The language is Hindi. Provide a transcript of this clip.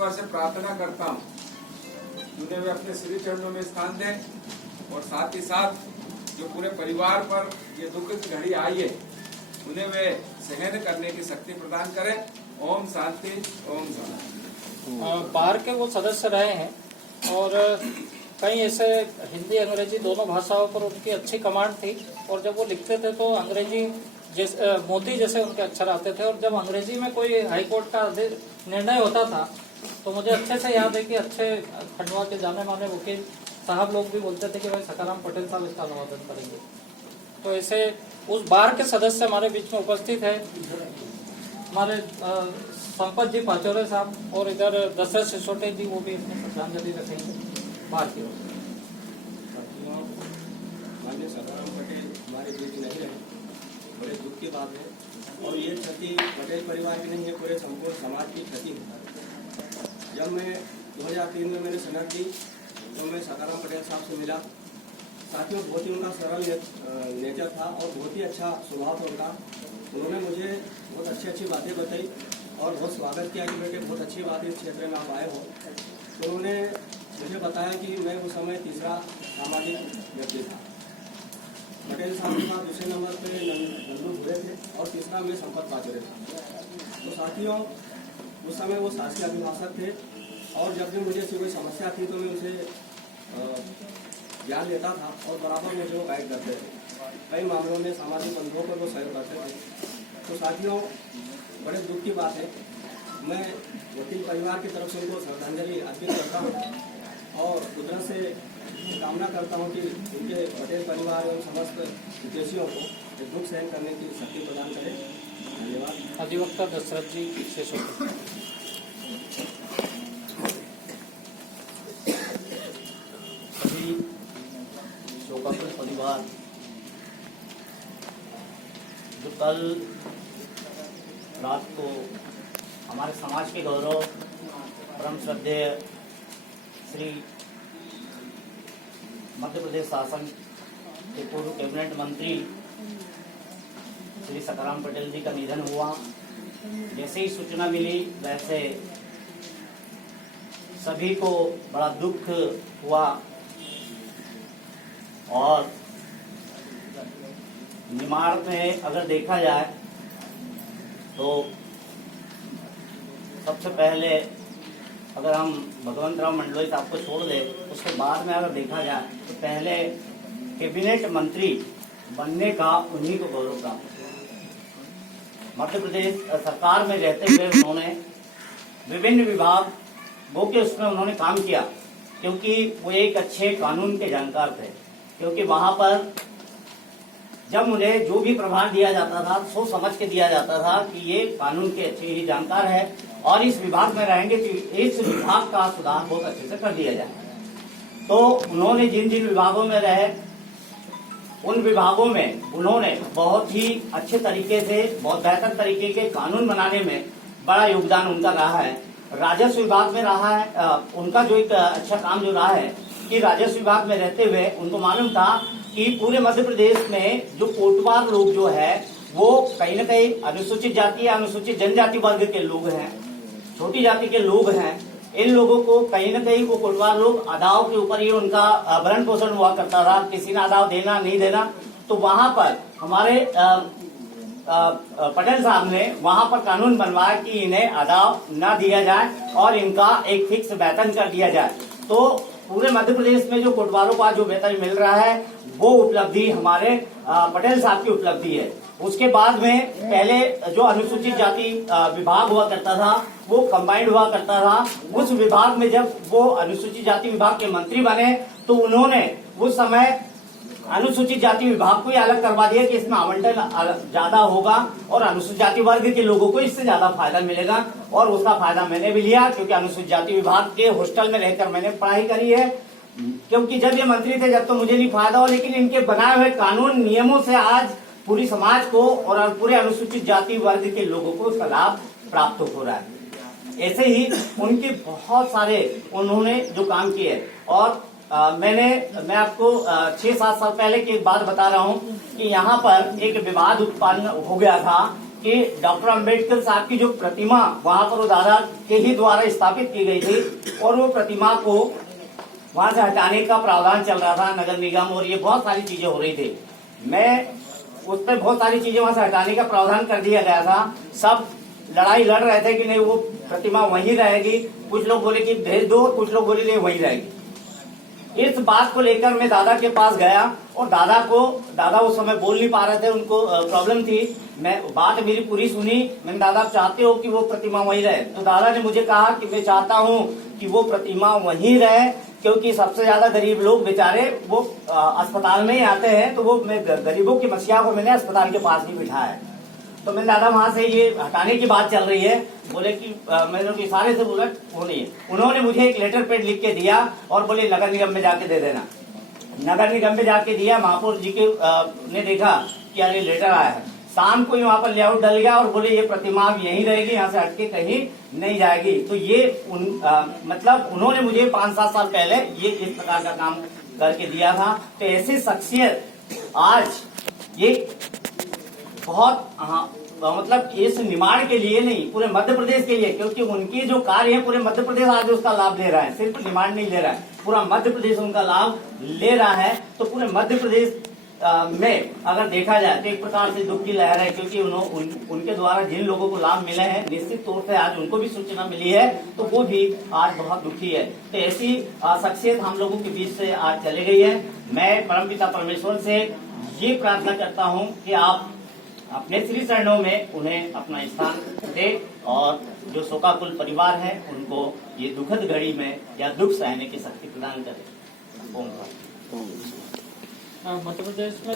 ईश्वर से प्रार्थना करता हूँ उन्हें वे अपने श्री चरणों में स्थान दें और साथ ही साथ जो पूरे परिवार पर ये दुख की घड़ी आई है उन्हें वे सहन करने की शक्ति प्रदान करें। ओम शांति, ओम शांति। बाहर के वो सदस्य रहे हैं और कई ऐसे हिंदी अंग्रेजी दोनों भाषाओं पर उनकी अच्छी कमांड थी और जब वो लिखते थे तो अंग्रेजी जैसे मोती जैसे उनके अक्षर आते थे और जब अंग्रेजी में कोई हाईकोर्ट का निर्णय होता था तो मुझे अच्छे से याद है कि अच्छे खंडवा के जाने माने वकील साहब लोग भी बोलते थे कि भाई सखाराम पटेल साहब इसका अनुवादन करेंगे। तो ऐसे उस बार के सदस्य हमारे बीच में उपस्थित है, हमारे संपत जी पाचौरे साहब और इधर दशरथ सिसोटे जी, वो भी अपनी श्रद्धांजलि रखेंगे बाहर की ओर से। माननीय सखाराम पटेल हमारे बीच नहीं रहे, बड़े दुख की बात है और ये क्षति पटेल परिवार की नहीं है, पूरे संपूर्ण समाज की क्षति है। जब मैं 2003 में मैंने सनद दी तो मैं सखाराम पटेल साहब से मिला। साथियों, बहुत ही उनका सरल नेचर था और बहुत ही अच्छा स्वभाव था उनका। उन्होंने मुझे बहुत अच्छी बातें बताई और बहुत स्वागत किया कि बेटे बहुत अच्छी बात इस क्षेत्र में आप आए हो। तो उन्होंने मुझे बताया कि मैं उस समय तीसरा सामाजिक व्यक्ति था। पटेल साहब के साथ दूसरे नंबर पे नंदू भूरे थे और तीसरा में संपत पाचौरे था। तो साथियों, उस समय वो शासकीय अभिभाषक थे और जब भी मुझे कोई समस्या थी तो मैं उसे ज्ञान लेता था और बराबर मुझे वो गाइड करते थे। कई मामलों में सामाजिक बंधुओं पर वो सहयोग करते थे। तो साथियों, बड़े दुख की बात है, मैं वकील परिवार की तरफ से उनको श्रद्धांजलि अर्पित करता हूँ और कुदरत से कामना करता हूँ कि उनके पटेल परिवार एवं समस्त हितैषियों को दुख सहन करने की शक्ति प्रदान करें। धन्यवाद। अधिवक्ता दशरथ जी सिसोटे। सभी शोकाकुल परिवार जो कल रात को हमारे समाज के गौरव परम श्रद्धेय श्री मध्य प्रदेश शासन के पूर्व कैबिनेट मंत्री श्री सखाराम पटेल जी का निधन हुआ, जैसे ही सूचना मिली वैसे सभी को बड़ा दुख हुआ और निमाड़ में अगर देखा जाए तो सबसे पहले अगर हम भगवंत राव मंडलोई साहब को छोड़ दें, उसके बाद में अगर देखा जाए तो पहले कैबिनेट मंत्री बनने का उन्हीं को गौरव प्राप्त हुआ। मध्य प्रदेश सरकार में रहते हुए उन्होंने विभिन्न विभागों के उसमें उन्होंने काम किया, क्योंकि वो एक अच्छे कानून के जानकार थे। क्योंकि वहां पर जब उन्हें जो भी प्रभार दिया जाता था सोच समझ के दिया जाता था कि ये कानून के अच्छे ही जानकार है और इस विभाग में रहेंगे तो इस विभाग का सुधार बहुत अच्छे से कर दिया जाए। तो उन्होंने जिन जिन विभागों में रहे उन विभागों में उन्होंने बहुत ही अच्छे तरीके से बहुत बेहतर तरीके के कानून बनाने में बड़ा योगदान उनका रहा है। राजस्व विभाग में रहा है उनका जो एक अच्छा काम जो रहा है कि राजस्व विभाग में रहते हुए उनको मालूम था कि पूरे मध्य प्रदेश में जो कोटवार लोग जो है वो कहीं न कहीं अनुसूचित जाति या अनुसूचित जनजाति वर्ग के लोग हैं, छोटी जाति के लोग हैं। इन लोगों को कहीं न कहीं वो कोटवार लोग अदाव के ऊपर ही उनका भरण पोषण हुआ करता था, किसी ने अदाव देना नहीं देना। तो वहां पर हमारे पटेल साहब ने वहां पर कानून बनवाया कि इन्हें अदाव न दिया जाए और इनका एक फिक्स वेतन कर दिया जाए। तो पूरे मध्य प्रदेश में जो कोटवारों का जो वेतन मिल रहा है वो उपलब्धि हमारे पटेल साहब की उपलब्धि है। उसके बाद में पहले जो अनुसूचित जाति विभाग हुआ करता था वो कंबाइंड हुआ करता था। उस विभाग में जब वो अनुसूचित जाति विभाग के मंत्री बने तो उन्होंने उस समय अनुसूचित जाति विभाग को ही अलग करवा दिया कि इसमें आवंटन ज्यादा होगा और अनुसूचित जाति वर्ग के लोगों को इससे ज्यादा फायदा मिलेगा। और उसका फायदा मैंने भी लिया, क्योंकि अनुसूचित जाति विभाग के हॉस्टल में रहकर मैंने पढ़ाई करी है। क्योंकि जब ये मंत्री थे जब तो मुझे नहीं फायदा हो, लेकिन इनके बनाए हुए कानून नियमों से आज पूरी समाज को और पूरे अनुसूचित जाति वर्ग के लोगों को उसका लाभ प्राप्त हो रहा है। ऐसे ही उनके बहुत सारे उन्होंने जो काम किए और मैं आपको 6-7 साल पहले की एक बात बता रहा हूं कि यहाँ पर एक विवाद उत्पन्न हो गया था कि डॉक्टर अंबेडकर साहब की जो प्रतिमा वहां पर वो दादा के ही द्वारा स्थापित की गई थी और वो प्रतिमा को वहां से हटाने का प्रावधान चल रहा था नगर निगम, और ये बहुत सारी चीजें हो रही थी। मैं उस पर बहुत सारी चीजें वहां से हटाने का प्रावधान कर दिया गया था। सब लड़ाई लड़ रहे थे कि नहीं वो प्रतिमा वहीं रहेगी, कुछ लोग बोले कि भेज दो, कुछ लोग बोले नहीं वहीं रहेगी। इस बात को लेकर मैं दादा के पास गया और दादा उस समय बोल नहीं पा रहे थे, उनको प्रॉब्लम थी। मैं बात मेरी पूरी सुनी। मैंने दादा आप चाहते हो कि वो प्रतिमा वहीं रहे? तो दादा ने मुझे कहा कि मैं चाहता हूं कि वो प्रतिमा वहीं रहे, क्योंकि सबसे ज्यादा गरीब लोग बेचारे वो अस्पताल में ही आते हैं, तो वो मैं गरीबों की मसीहा को मैंने अस्पताल के पास ही बिठाया है। तो मैंने दादा वहां से ये हटाने की बात चल रही है, बोले कि मैंने उनके इशारे से बोला वो नहीं है। उन्होंने मुझे एक लेटर पैड लिख के दिया और बोले नगर निगम में जाके दे देना। नगर निगम में जाके दिया, महापौर जी के ने देखा कि अरे लेटर आया है। शाम को ही वहां पर लेआउट डल गया और बोले ये प्रतिमा अब यहीं रहेगी, यहाँ से हटके कहीं नहीं जाएगी। तो ये मतलब उन्होंने मुझे 5-7 साल पहले ये इस प्रकार का काम करके दिया था। तो ऐसी शख्सियत आज ये बहुत मतलब इस निर्माण के लिए नहीं, पूरे मध्य प्रदेश के लिए, क्योंकि उनकी जो कार्य है पूरे मध्य प्रदेश आज उसका लाभ ले रहा है, सिर्फ निर्माण नहीं ले रहा है, पूरा मध्य प्रदेश उनका लाभ ले रहा है। तो पूरे मध्य प्रदेश में अगर देखा जाए तो एक प्रकार से दुख की लहर है, क्योंकि उनके द्वारा जिन लोगों को लाभ मिले हैं निश्चित तौर से आज उनको भी सूचना मिली है, तो वो भी आज बहुत दुखी है। तो ऐसी शख्सियत हम लोगों के बीच से आज चली गई है। मैं परमपिता परमेश्वर से ये प्रार्थना करता हूँ कि आप अपने श्री चरणों में उन्हें अपना स्थान दे और जो शोकाकुल परिवार है उनको ये दुखद घड़ी में या दुख सहने की शक्ति प्रदान करे। ओम मध्य प्रदेश में